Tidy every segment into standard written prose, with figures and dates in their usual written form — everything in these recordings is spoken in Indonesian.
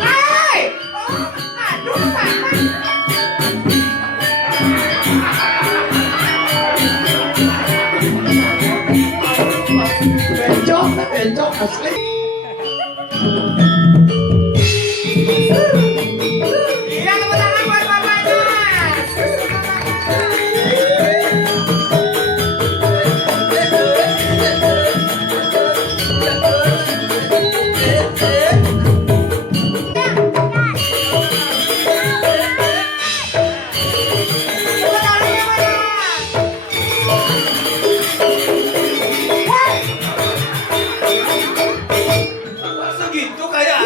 Hai! Aduh, Papa. Bencok asli. Iya, tepuk tangan buat bapaknya. Tepuk tangan bapaknya. Segitu kayak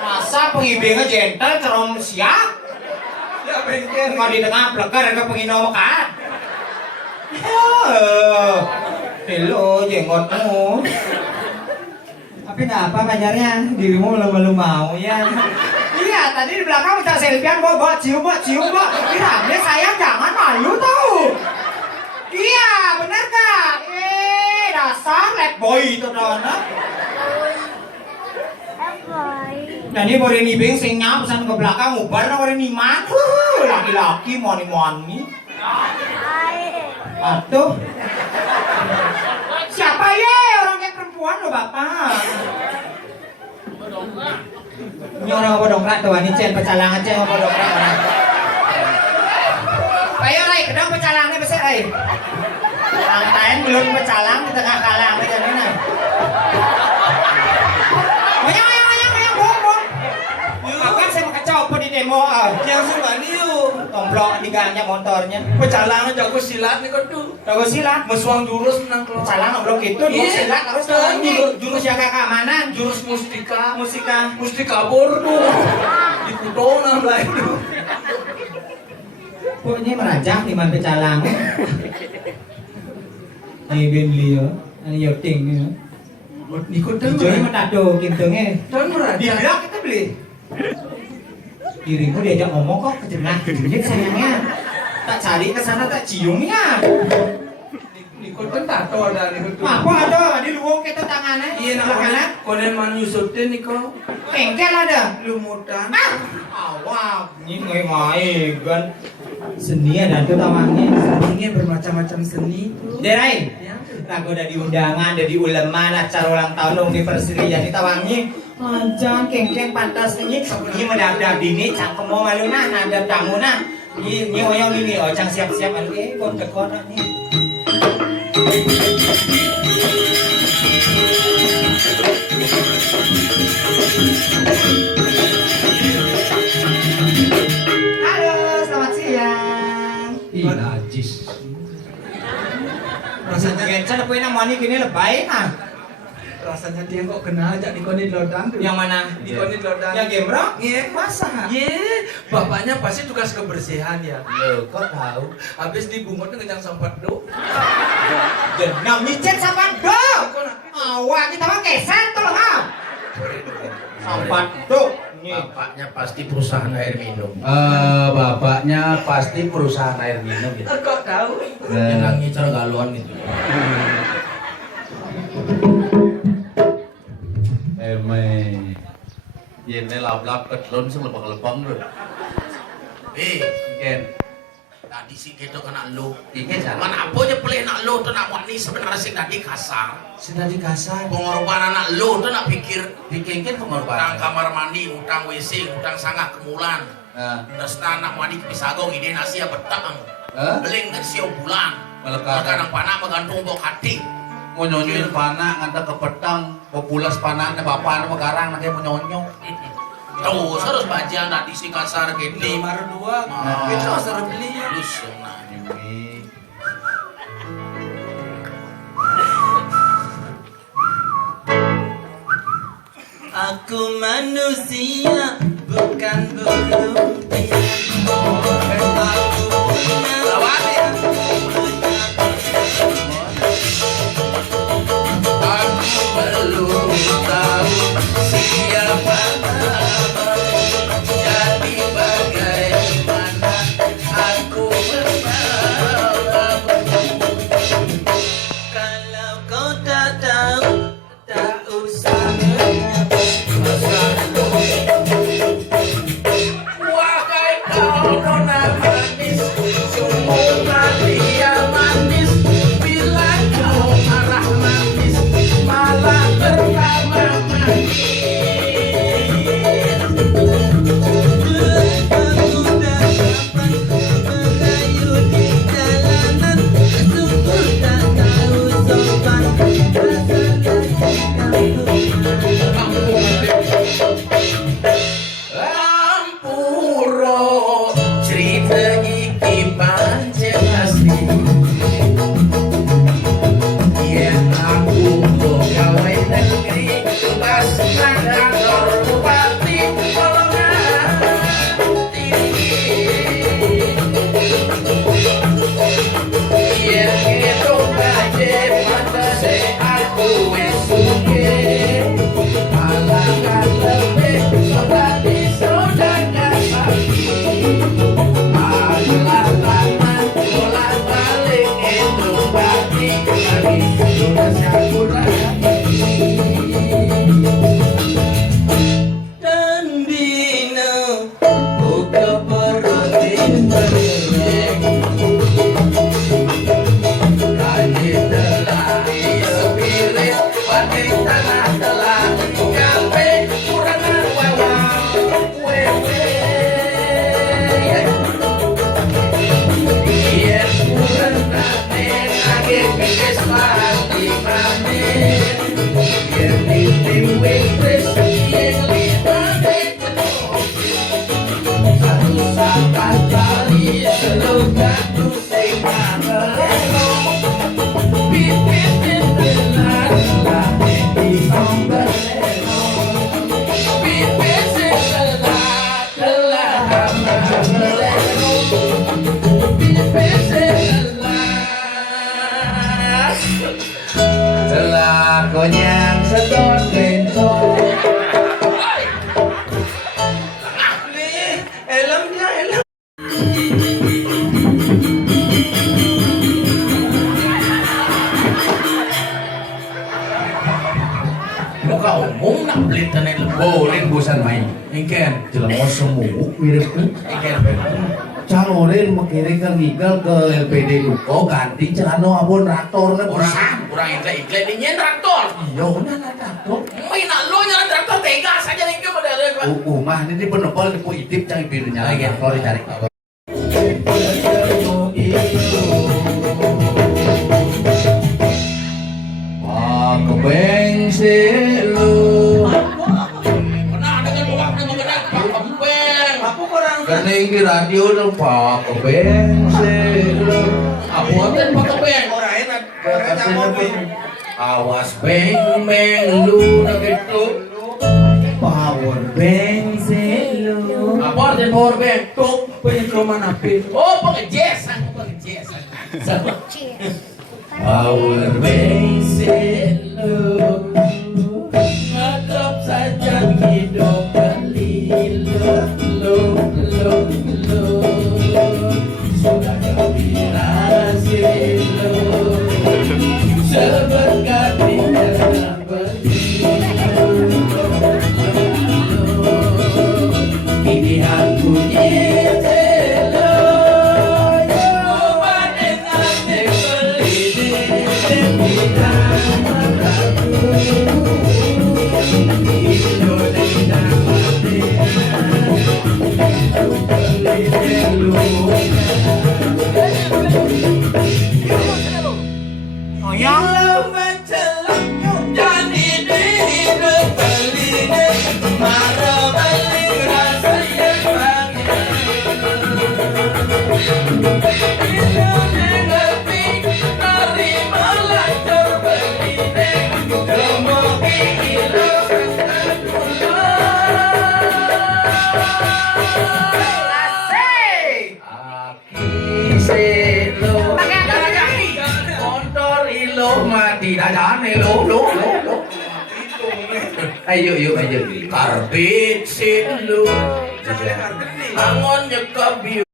Masa pengibingnya gentle cerom siap? ya bengkel. Kalau di tengah plegar ke pengino kan? Hello jenggotmu. Tapi nggak apa pacarnya, dirimu belum mau ya. Iya, tadi di belakang minta selfiean, bawa cium, Bilangnya sayang jangan malu tau. Iya, bener gak? Dasar lab boy itu dona. Nah ini boleh nibing sing nyam pesan ke belakang ubar na boleh niman. Laki-laki moni-moni. Aduh. Siapa ya orang kayak perempuan loh bapak? Ini orang apa dongkrak tuh ini cen pecalangan cen apa dongkrak orang. Ayo Rai, kedong pecalangnya besar Rai. Lantain belum pecalang di tengah kalang aja nih nah. Banyak, bong. Makan saya mau kacau di demo. Yang suka niu. Tomblok diganya motornya. Pecalangan jago silat nih kau tuh. Jago silat. Mesuang jurus menang kalau. Pecalang ngobrol gitu, dua Iya. silat harus tahunya. Jurus jaga keamanan. Jurus mustika. Mustika. Kabur tuh. Di kudonan lah itu. Kok ini merajak di mana pecalang? Ini Bentley ini yachting ya. Ikut dan Hijaunya metado, kintungnya. dan Di meraja. blok kita beli. Dirimu diajak ngomong kok kejenah-kejenyit sayangnya. Tak cari ke sana tak ciumnya. Ikut kan tato ada nih tuh. Apa ada di luwung kita tangannya? Iya nak kanan. konen man nyusutin nih kau. Engkel ada. Lumutan. Awak ini ngai kan. Seni ada tuh tawannya. Ini bermacam-macam seni tuh. Derai. Ya. Lagu ada di undangan, ada di uleman, acara ulang tahun universitas jadi tawangi. Anjan kengkeng pantas ini ini mendadak dini cangkem mau malu nah ada tamu nah. Ini oyong ini ojang siap-siap malu kon tekon nih. Halo, selamat siang. Ih, najis. Rasanya Gencan apa ini namanya gini lebay ah. rasanya dia kok kenal ajak di koni lodang tuh. Yang mana? Di koni lodang. Yang gembrong? Iya. Masa? Ye, bapaknya pasti tugas kebersihan ya. Loh, kok tahu? Habis dibungut ngejang sampah do. Jenang micet sama do. Kok nak? Awak kita mah keset tuh ha. Sampat do. Bapaknya pasti perusahaan air minum. Bapaknya pasti perusahaan air minum gitu. Kok tahu? Yang ngicar galuan gitu. Emang ini lap-lap ketelun sih lepang-lepang tuh. Ken, Tadi si kita kena lu. Ken salah. Mana apa aja pelih nak lu tuh nak wani sebenarnya sih tadi kasar. Si tadi kasar. Pengorbanan anak lu tuh nak pikir Bikin utang pengorbanan. kamar mandi, utang WC, utang sangat kemulan. Nah, Terus anak wani pisagong ide nasi betang. Hah? Beling dan siang bulan. Melekat. Kadang panak menggantung bok hati. mau nyonyoin panak ngantar ke petang, populas panaknya bapak nama garang nanti mau nyonyong. Tuh, harus baca tadi si kasar gitu. 502. Nah. Itu asal beli ya. Terus, nah. Ini Aku manusia bukan burung. Aku punya Aku belum tahu siapa namamu, jadi bagaimana aku bermain. konyang sedot bencong. Helm dia, helm. Muka umum nak beli tanah lembu. Boleh bosan main. Ikan. Jelema semua mirip tuh. Ikan. Calorin mengiring ke Gigal ke LPD Duko ganti celana abon traktornya Kurang iklan ini traktor. iya udah lah traktor Main nak lo jalan traktor tega saja nih ke model. mah ini penopal di Itip cari birunya lagi kalau dicari wah kebeng sih lu Pernah dengan uang dengan mengenai Pak Kempeng. Apa kurang? kening di radio dong pak kebeng sih lu Abuatan Pak Kempeng. Orang enak. Orang nyamuk. Awas beng beng lu nak itu. power bank sih lu Apa artian power bank? Tuk penyekroman api. Oh pengejesan. Sama. power bank sih lu Ngadap saja hidup kelilu. sudah gembira sih lu Seberkat tinggal pilihanku nyetelo mati dah lo ayo Karbit silu. Bangun nyekap biu.